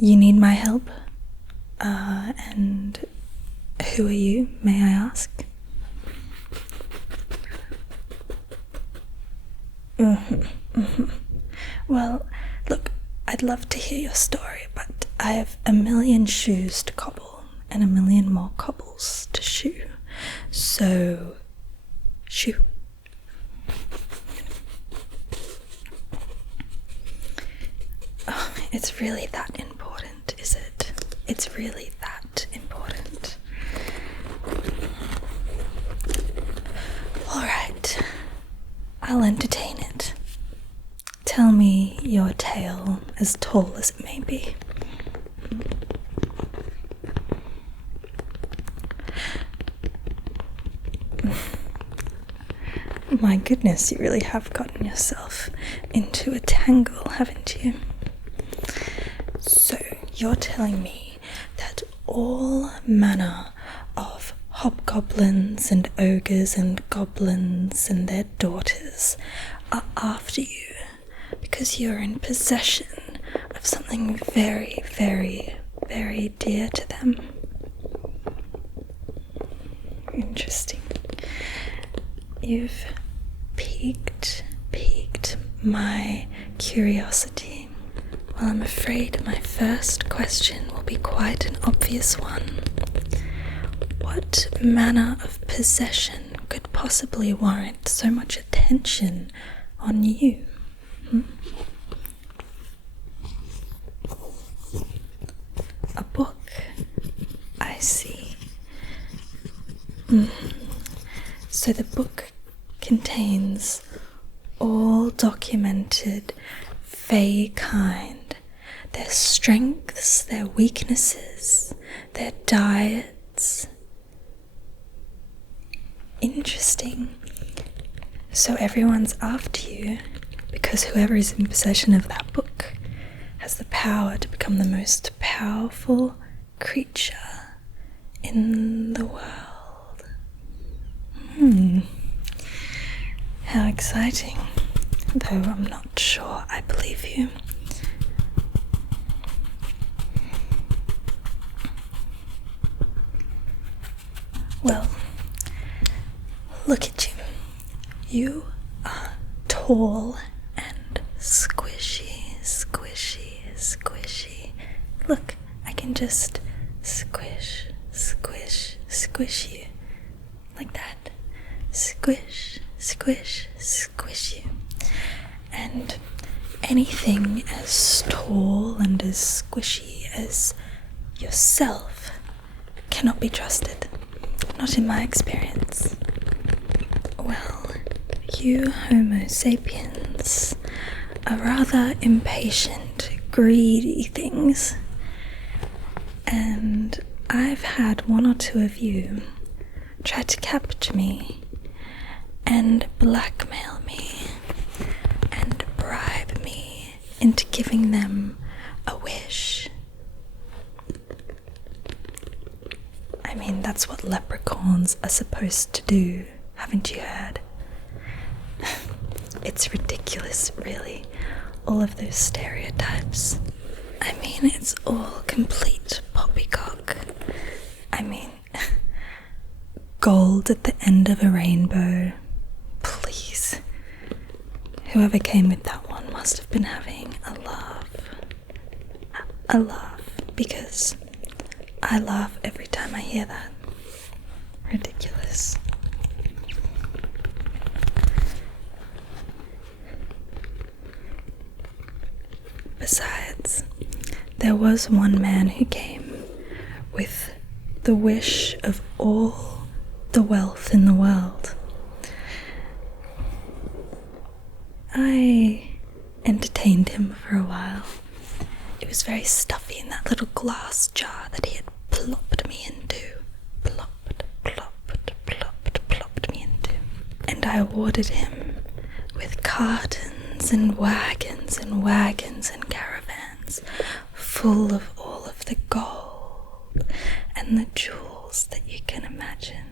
You need my help? And who are you, may I ask? Well, look, I'd love to hear your story, but I have a million shoes to cobble and a million more cobbles to shoe. So, shoe. Oh, it's really that important, is it? It's really that important. Alright, I'll entertain it. Tell me your tale, as tall as it may be. My goodness, you really have gotten yourself into a tangle, haven't you? So, you're telling me that all manner of hobgoblins and ogres and goblins and their daughters are after you because you're in possession of something very, very, very dear to them. Interesting. You've piqued my curiosity. Well, I'm afraid my first question will be quite an obvious one. What manner of possession could possibly warrant so much attention on you? A book. I see. So the book contains all documented Fae kind, their strengths, their weaknesses, their diets. Interesting. So everyone's after you because whoever is in possession of that book has the power to become the most powerful creature in the world. How exciting. Though I'm not sure I believe you. Well, look at you. You are tall and squishy, squishy, squishy. Look, I can just squish, squish, squish you. Like that. Squish, squish, squish you. And anything as tall and as squishy as yourself cannot be trusted. Not in my experience. Well, you Homo sapiens are rather impatient, greedy things. And I've had one or two of you try to capture me and blackmail me and bribe me into giving them a wish. I mean, that's what leprechauns are supposed to do, haven't you heard? It's ridiculous, really, all of those stereotypes. I mean, it's all complete poppycock. I mean, gold at the end of a rainbow. Please. Whoever came with that one must have been having a laugh. A laugh, because I laugh every time I hear that. Ridiculous. Besides, there was one man who came with the wish of all the wealth in the world. I entertained him for a while. It was very stuffy in that little glass jar that he had plopped me into. Plopped, plopped, plopped, plopped me into. And I awarded him with cartons and wagons and wagons and caravans full of all of the gold and the jewels that you can imagine.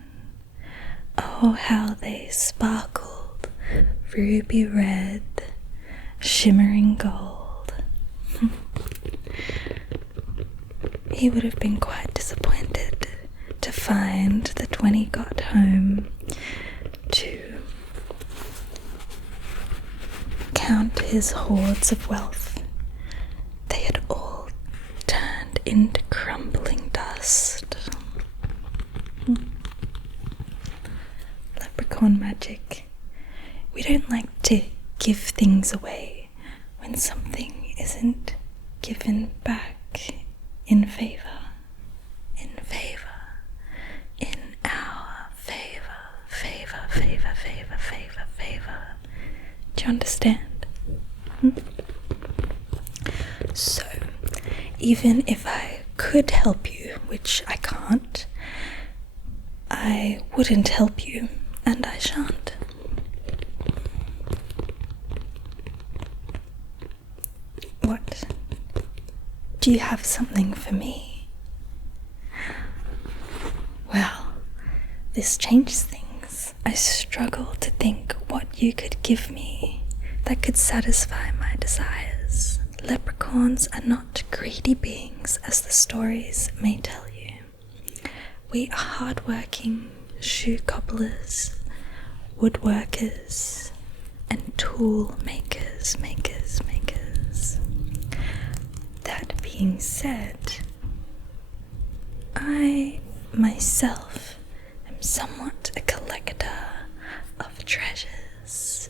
Oh, how they sparkled, ruby red, shimmering gold. he would have been quite disappointed to find that when he got home to count his hoards of wealth, they had all turned into crumbling dust. Leprechaun magic. We don't like to give things away when something isn't given back in favour. In favour. In our favour. Favour, favour, favour, favour, favour. Do you understand? So, even if I could help you, which I can't, I wouldn't help you, and I shan't. What? Do you have something for me? Well, this changes things. I struggle to think what you could give me that could satisfy my desires. Leprechauns are not greedy beings, as the stories may tell you. We are hard-working shoe cobblers, woodworkers, and tool makers. That being said, I myself am somewhat a collector of treasures.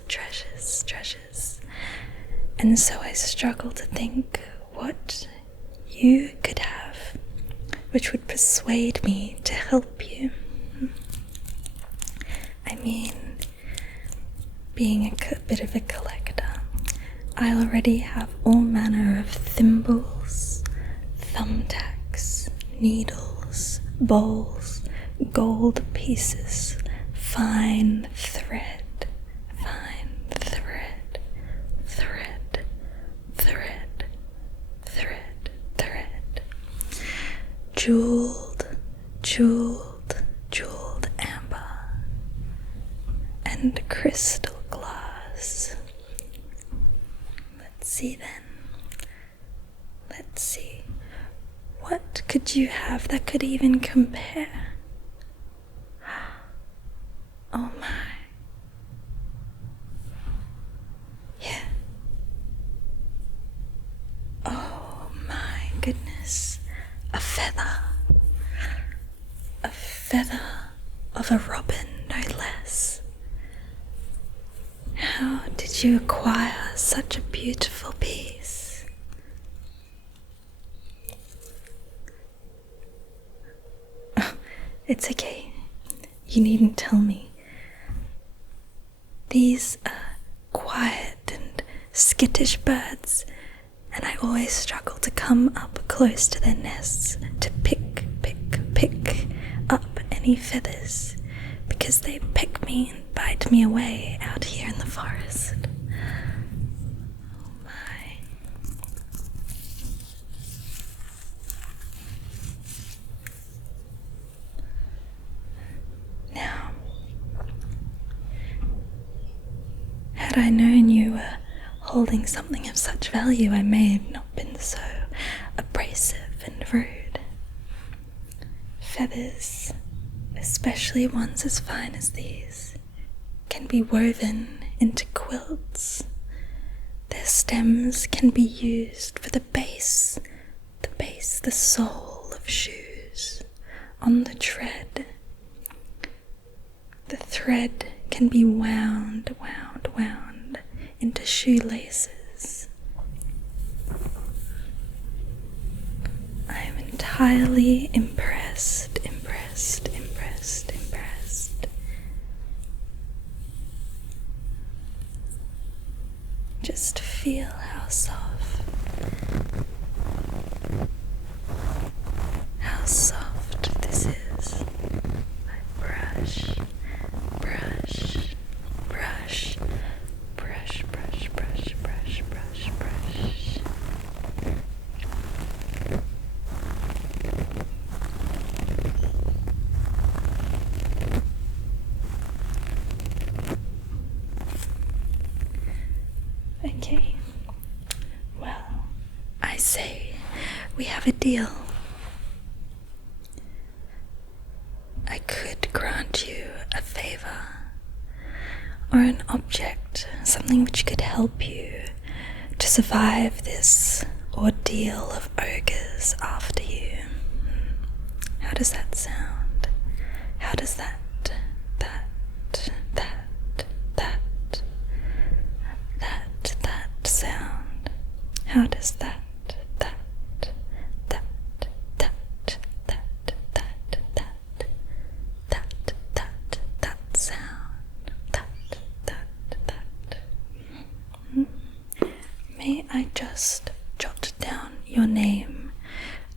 And so I struggle to think what you could have which would persuade me to help you. I mean, being a bit of a collector, I already have all manner of thimbles, thumbtacks, needles, bowls, gold pieces, fine thread, jeweled amber, and crystal glass. Let's see then. Let's see. What could you have that could even compare? Oh my. Yeah. Oh my goodness. A feather. A feather of a robin, no less. How did you acquire such a beautiful piece? Oh, it's okay. You needn't tell me. These are quiet and skittish birds, and I always struggle to come up close to their nests to pick up any feathers, because they pick me and bite me away out here in the forest. Oh my. Now, had I known you were holding something of such value, I may have not been so abrasive and rude. Feathers, especially ones as fine as these, can be woven into quilts. Their stems can be used for the base, the sole of shoes. On the tread, the thread can be wound into shoelaces. I am entirely impressed. Just feel how soft this is. I brush. Okay, well, I say we have a deal. favour, or an object, something which could help you to survive this ordeal of ogres after you. How does that sound? How does that sound? How does that sound? May I just jot down your name,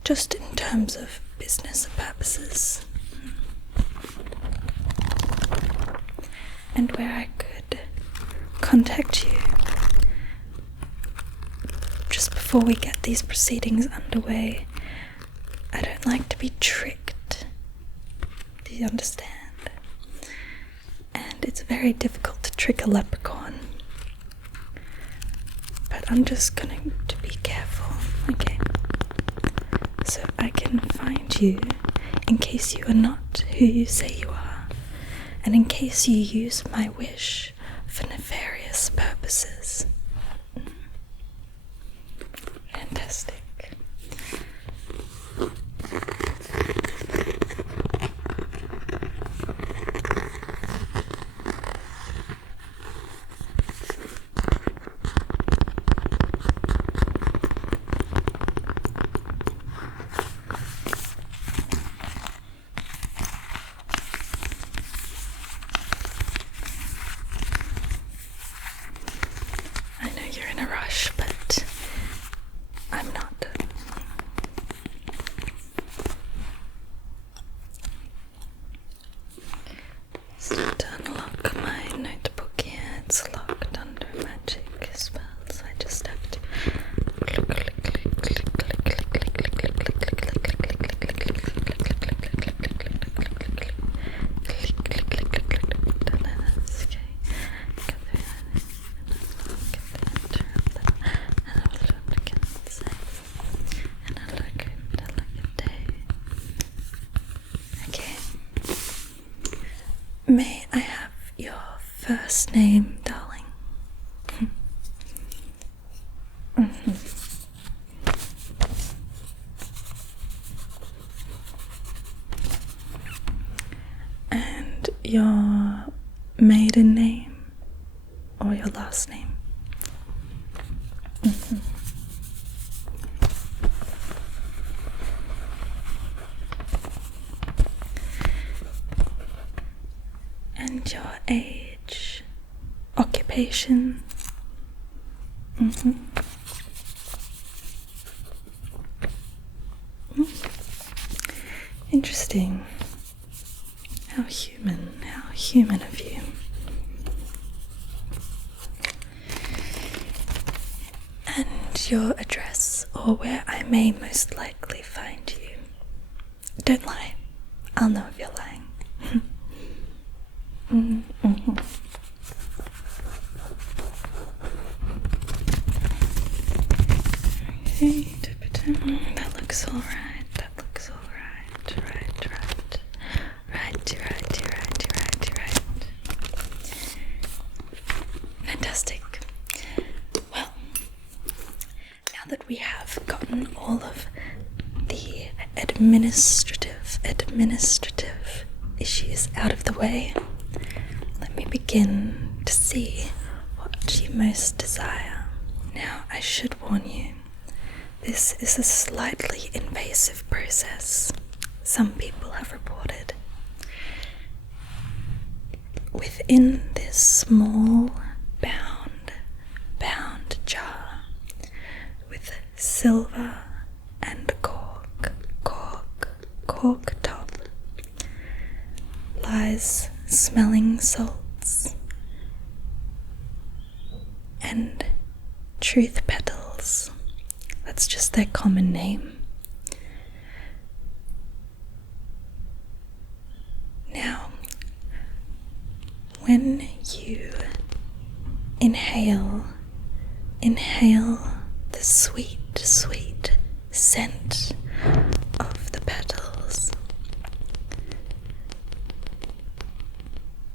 just in terms of business purposes, and where I could contact you just before we get these proceedings underway? I don't like to be tricked, do you understand? And it's very difficult to trick a leprechaun. But I'm just going to be careful, okay? So I can find you in case you are not who you say you are, and in case you use my wish for nefarious purposes. Fantastic. I know you're in a rush, but I'm not. So to unlock my notebook here, it's locked under magic spells. I just have to Okay. May I have your first name, darling? And your maiden name or your last name? And your age, occupation? Interesting. How human of you. And your address, or where I may most likely find you. Don't lie. I'll know if you're lying. Okay, that looks alright. Right. Fantastic. Well, now that we have gotten all of the administrative issues out of the way, let me begin to see what you most desire. Now, I should warn you, this is a slightly invasive process. Some people have reported. Within this small bound jar with silver and cork top lies smelling salts and truth petals. That's just their common name. Now, when you inhale the sweet scent of the petals,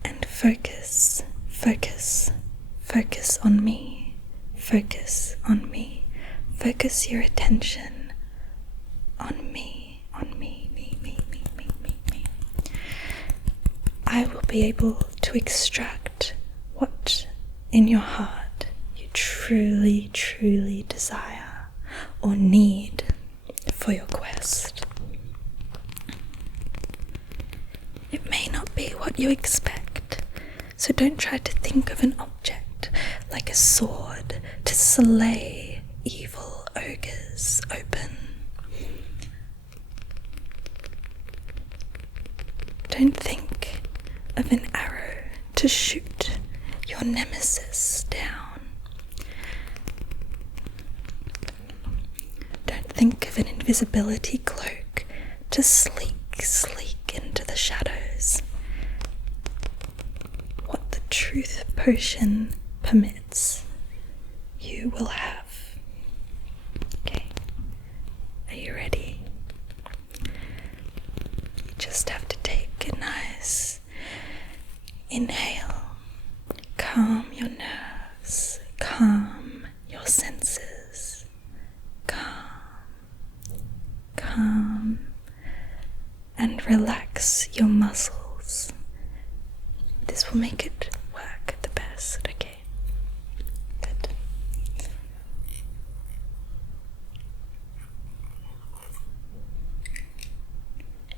and Focus, focus, focus on me. Focus on me. Focus your attention on me, me. I will be able to extract what in your heart you truly, truly desire or need for your quest. It may not be what you expect, so don't try to think of an object like a sword to slay evil ogres open. Don't think of an arrow to shoot your nemesis down. Don't think of an invisibility cloak to sleek into the shadows. What the truth potion permits, you will have. Okay, are you ready? You just have to take a nice inhale. Calm your nerves, calm your senses. Calm and relax your muscles. This will make it work the best, okay? Good.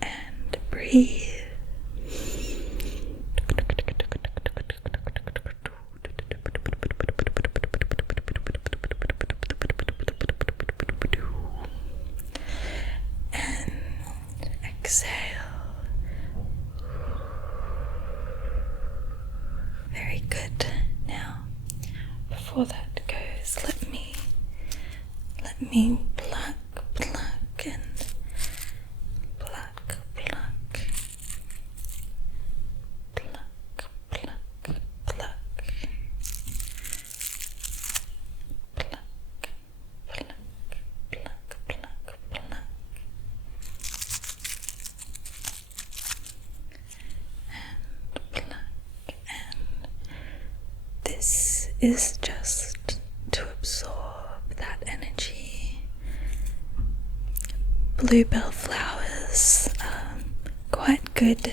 And breathe. Exhale. Very good. Now, before that goes, let me pluck and pluck. This is just to absorb that energy. Bluebell flowers are quite good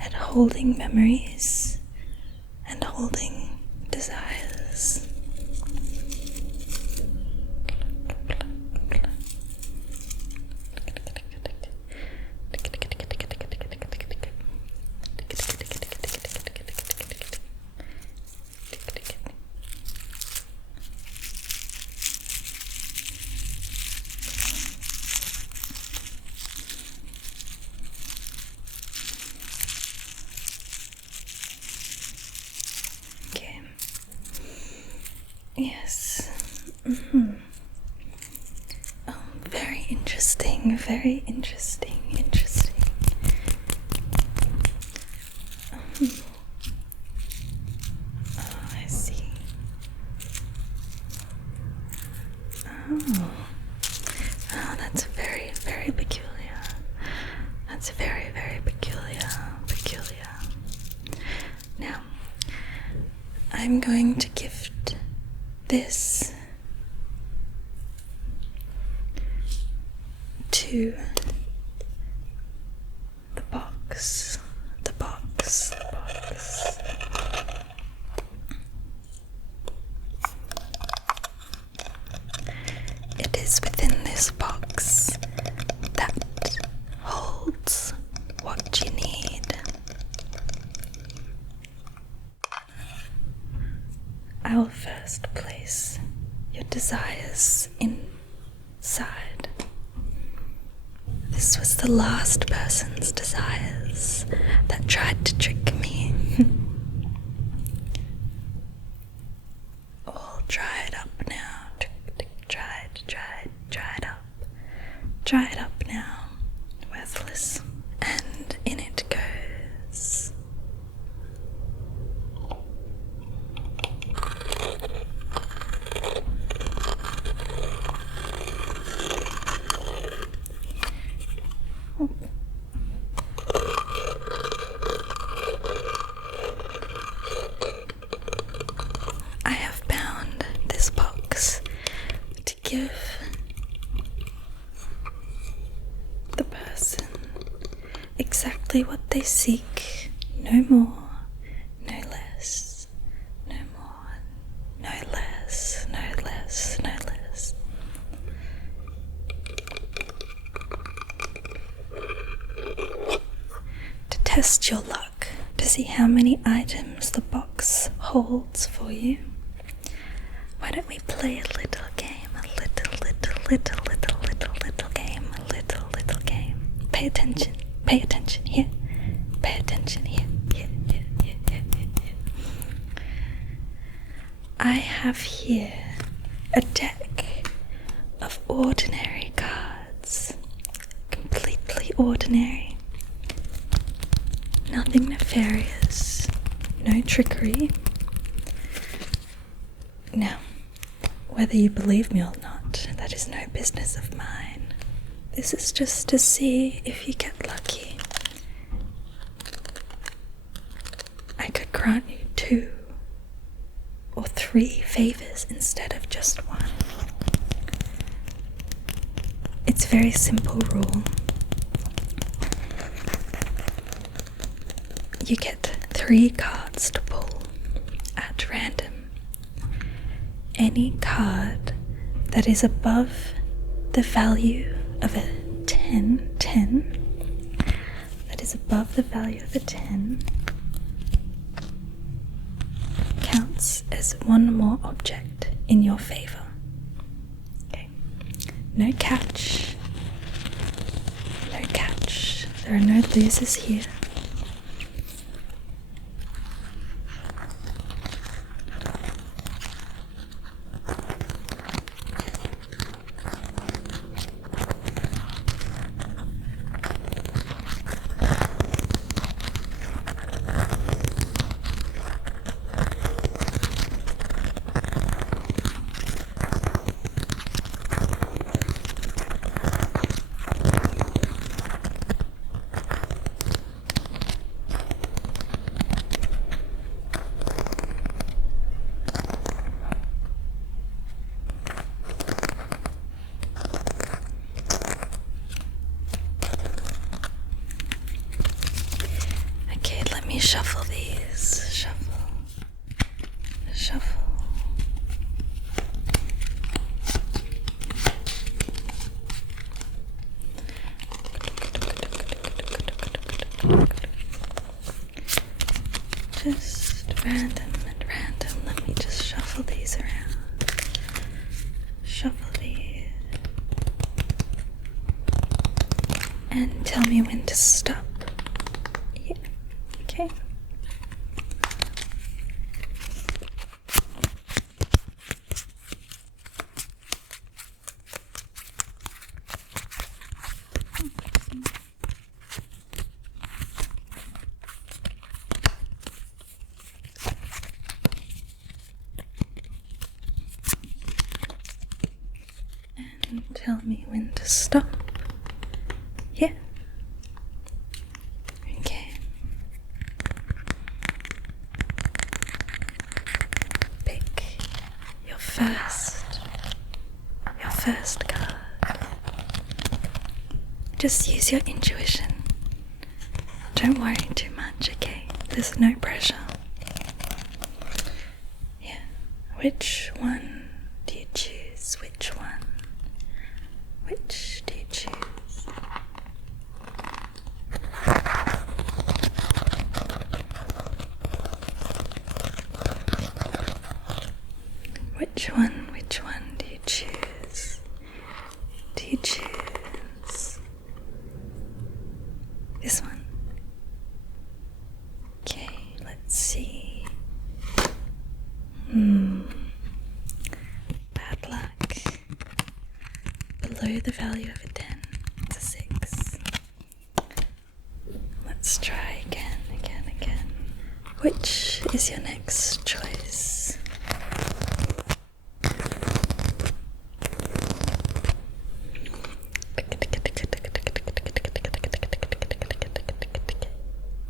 at holding memories and holding desires. Yes. Oh, very interesting. Oh, I see. Oh, that's very, very peculiar. That's very, very peculiar. Now, I'm going to gift this to the box. It is within this box that holds what you need. I will first place your desires inside. This was the last person's desires that tried to trick me. All dried up now. Dried up now. Worthless. And in it goes. the person exactly what they seek, no more, no less, no more, no less, no less, no less. To test your luck, to see how many items the box holds for you, why don't we play a little game, a little game, a little game. Pay attention here, pay attention here. I have here a deck of ordinary cards, completely ordinary, nothing nefarious, no trickery. Now, whether you believe me or not, that is no business of mine. This is just to see if you get lucky. I could grant you 2 or 3 favors instead of just 1. It's a very simple rule. You get 3 cards to pull at random. Any card that is above the value of a 10, that is above the value of a 10, counts as 1 more object in your favor. Okay. No catch. No catch. There are no losers here. Shuffle these. Shuffle. Just random. Let me just shuffle these around. Shuffle these. And tell me when to stop. Yeah. Okay. And tell me when to stop. Yeah. Okay. Pick your first card. Just use your intuition. Don't worry too much, okay? There's no pressure. Yeah. Which one do you choose? Which one? Which do you choose? Which one do you choose? Do you choose this one? Okay, let's see. Bad luck. Below the value of a 10, it's a 6. Let's try again. Which is your next choice?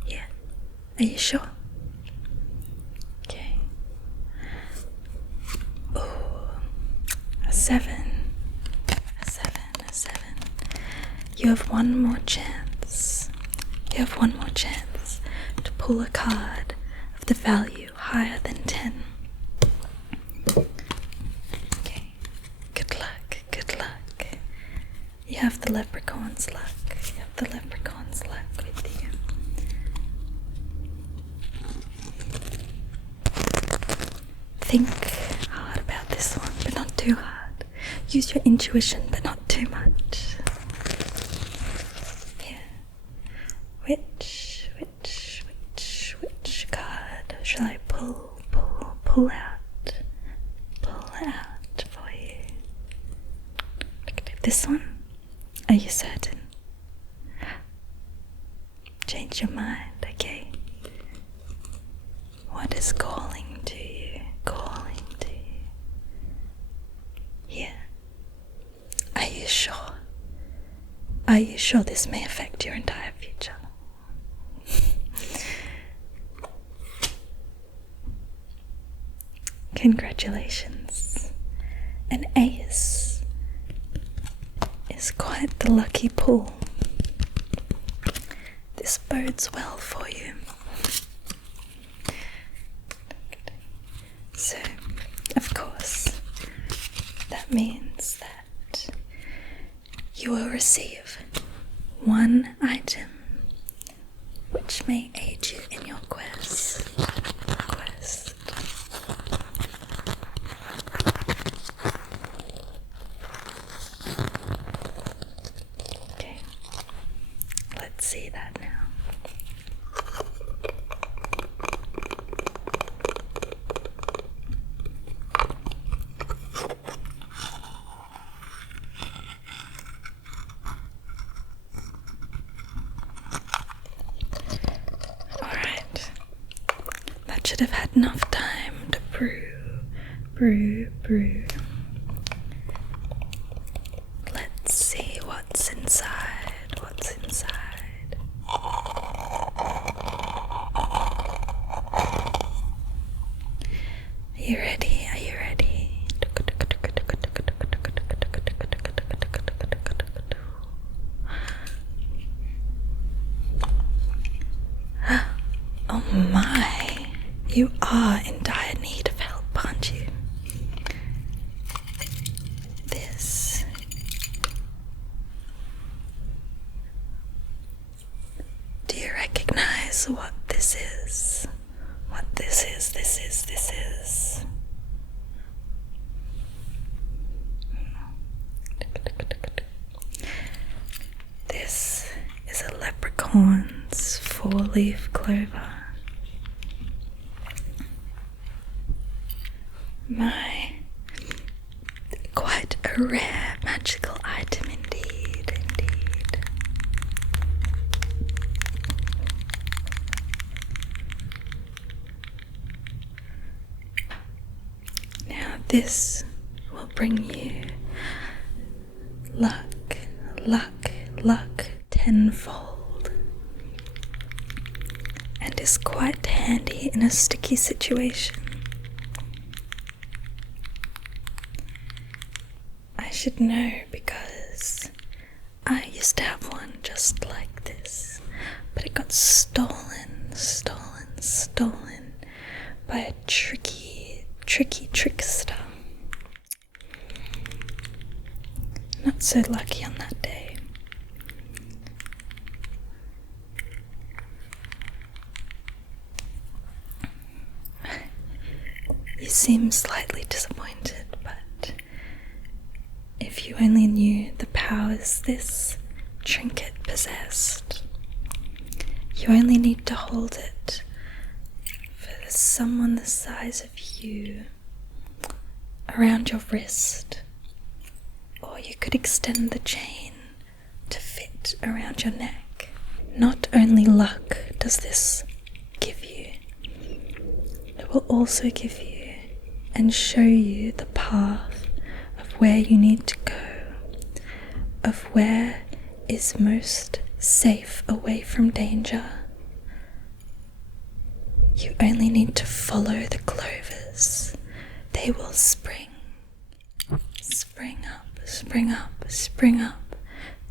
Yeah. Are you sure? Okay. Oh, a 7. You have one more chance. You have one more chance to pull a card of the value higher than 10. Okay, good luck, good luck. You have the leprechaun's luck. You have the leprechaun's luck with you. Think hard about this one, but not too hard. Use your intuition, but not too much. Yeah. Which card shall I pull out for you? This one? Are you certain? Change your mind, okay? What is calling to you? Calling to you? Yeah. Are you sure? Are you sure this may affect your entire future? Congratulations. An ace is quite the lucky pull. This bodes well for you. So, of course, that means that you will receive one item which may aid you in your quest. Okay, let's see that now. Should have had enough time to brew. Let's see what's inside. Are you ready? Oh my. You are in dire need of help, aren't you? This do you recognize what this is? What this is? This is a leprechaun's 4-leaf clover. Quite a rare magical item indeed. Now this will bring you luck tenfold, and is quite handy in a sticky situation. I should know because I used to have one just like this, but it got stolen by a tricky trickster. Not so lucky on that day. You seem slightly disappointed, but if you only knew the powers this trinket possessed, you only need to hold it for someone the size of you around your wrist, or you could extend the chain to fit around your neck. Not only luck does this give you, it will also give you and show you the path of where you need to go, of where is most safe away from danger. You only need to follow the clovers. They will spring up.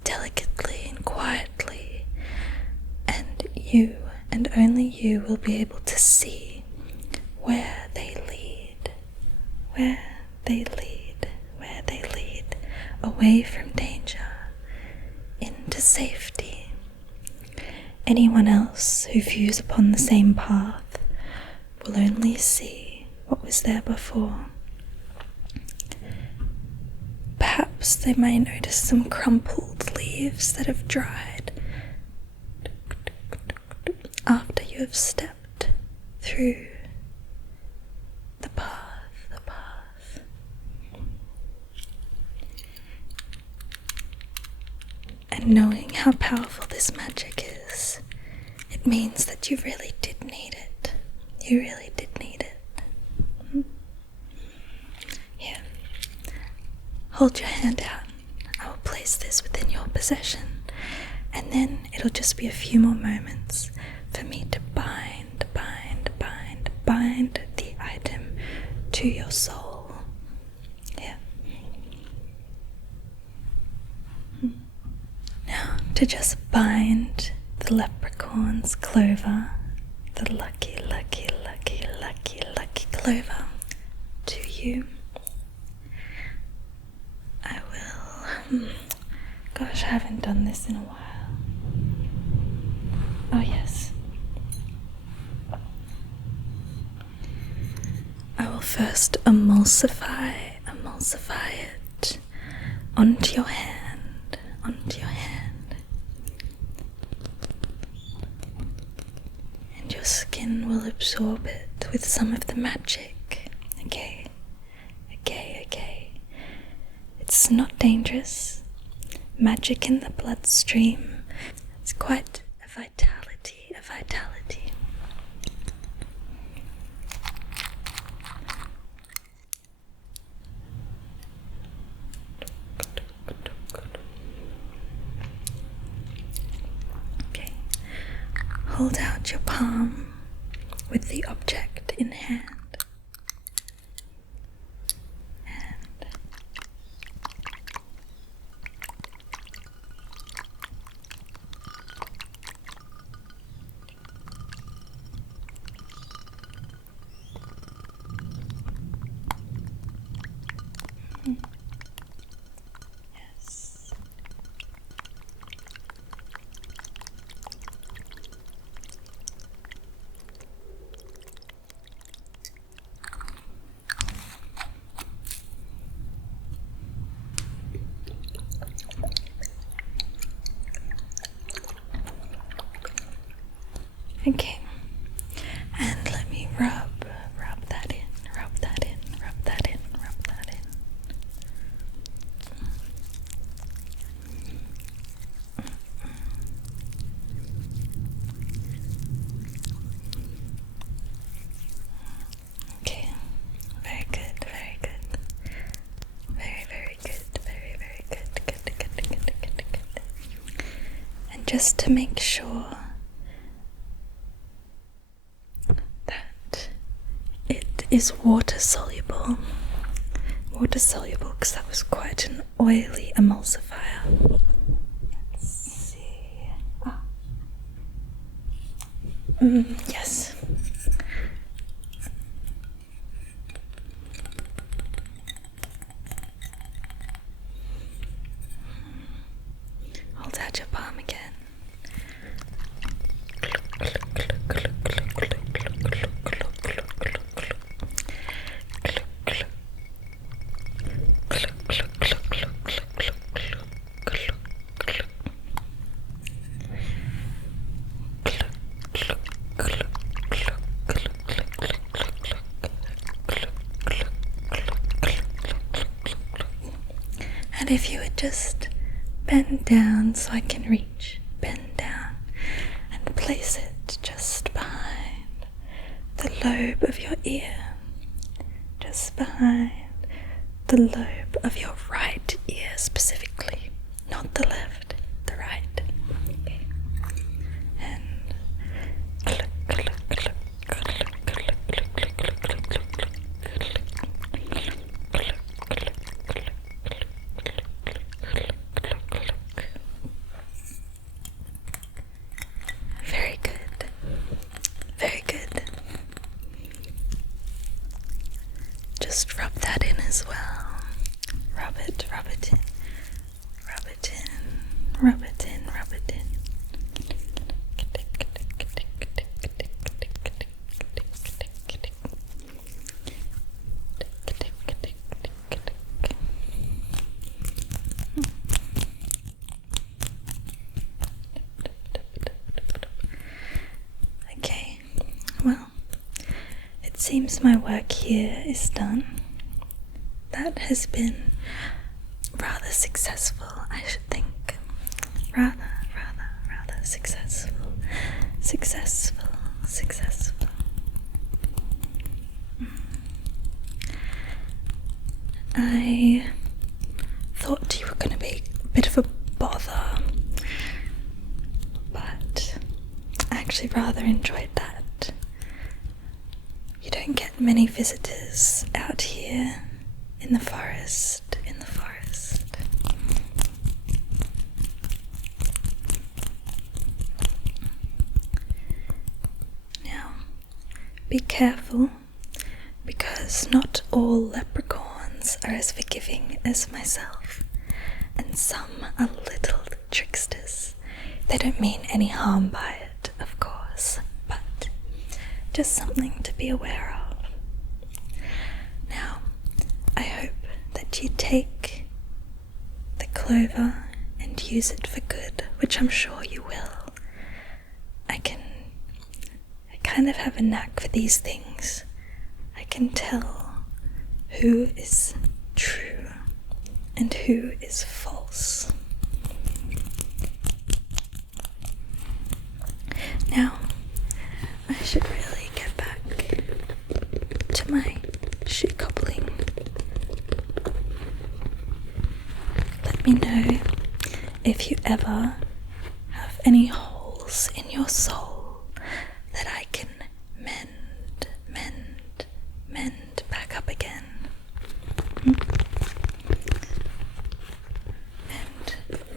delicately and quietly, and you and only you will be able to see where they lead, where they lead, where they lead, away from danger, into safety. Anyone else who views upon the same path will only see what was there before. Perhaps they may notice some crumpled leaves that have dried after you have stepped through the path. And knowing how powerful this magic is, it means that you really did need it. You really did need it. Here, hold your hand out. I will place this within your possession, and then it'll just be a few more moments for me to bind the item to your soul. Here. Now, to just bind the leprechaun's clover, the lucky clover, to you, I will... Gosh, I haven't done this in a while. Oh yes. I will first emulsify it onto your hand, and your skin will absorb it with some of the magic. Okay. It's not dangerous. Magic in the bloodstream. It's quite a vitality. Okay. Hold out your palm with the object in hand. Yes. Okay, and let me rub that in. Okay, very good. Very good. And just to make sure that it is water soluble because that was quite an oily emulsifier. Let's see. Yes. Hold out your palm again. And if you would just bend down so I can reach, bend down and place it just behind the lobe of your ear, just behind the lobe of your right ear specifically, not the left, the right. Okay. And as well. Rub it in, rub it in, rub it in, rub it in. Okay, well, it seems my work here is done. That has been rather successful, I should think. Rather successful. Successful. I thought you were going to be a bit of a bother, but I actually rather enjoyed that. You don't get many visitors out here in the forest. Now, be careful, because not all leprechauns are as forgiving as myself, and some are little tricksters. They don't mean any harm by it, of course, but just something to be aware of. Now, I hope that you take the clover and use it for good, which I'm sure you will. I kind of have a knack for these things. I can tell who is true and who is false. Now, I should really get back to my shoe cobbling. Let me know if you ever have any holes in your soul that I can mend back up again. And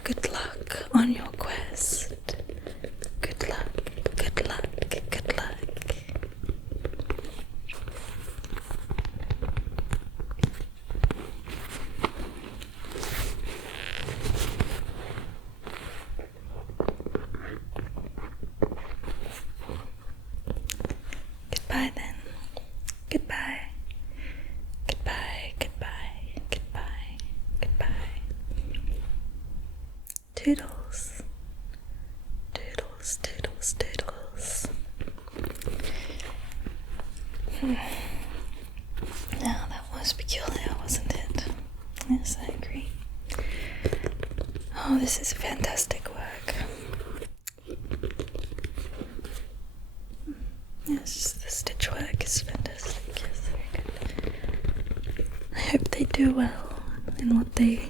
good luck on your quest. Good luck. Goodbye then. Goodbye. Toodles. Now that was peculiar, wasn't it? Yes, I agree. Oh, this is fantastic work. Yes, the stitch work is fantastic. Yes, very good. I hope they do well in what they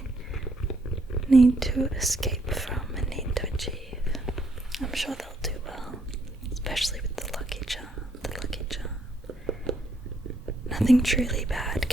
need to escape from and need to achieve. I'm sure they'll do well, especially with the lucky charm. Nothing truly bad